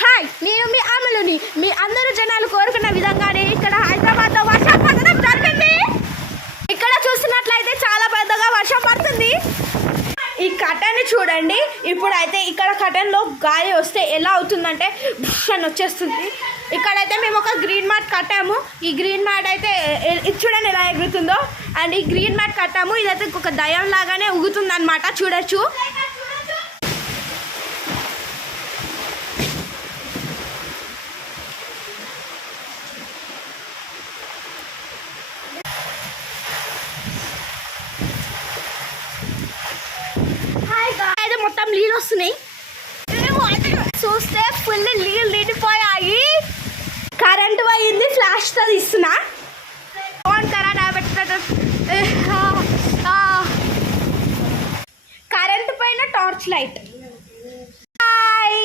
Hi, నేను మీ అమలుని. మీ అందరూ జనాలు కోరుకున్న విధంగానే ఇక్కడ హైదరాబాద్లో వర్షం పడడం జరిగింది. ఇక్కడ చూసినట్లయితే చాలా పెద్దగా వర్షం పడుతుంది. ఈ కటన్ చూడండి. ఇప్పుడైతే ఇక్కడ కటన్లో గాలి వస్తే ఎలా అవుతుందంటే బుష్ అని వచ్చేస్తుంది. ఇక్కడైతే మేము ఒక గ్రీన్ మ్యాట్ కట్టాము. ఈ గ్రీన్ మ్యాట్ అయితే ఇది చూడండి ఎలా ఎగురుతుందో. అండ్ ఈ గ్రీన్ మ్యాట్ కట్టాము. ఇదైతే ఒక దయ్యం లాగానే ఊగుతుంది అనమాట. చూడొచ్చు. అయితే మొత్తం నీళ్ళు వస్తున్నాయి. చూస్తే ఫుల్ నీళ్ళు నిండిపోయాయి. కరెంట్ పోయింది. ఫ్లాష్ తో తీస్తున్నా. కరెంట్ పైన టార్చ్ లైట్. హాయ్.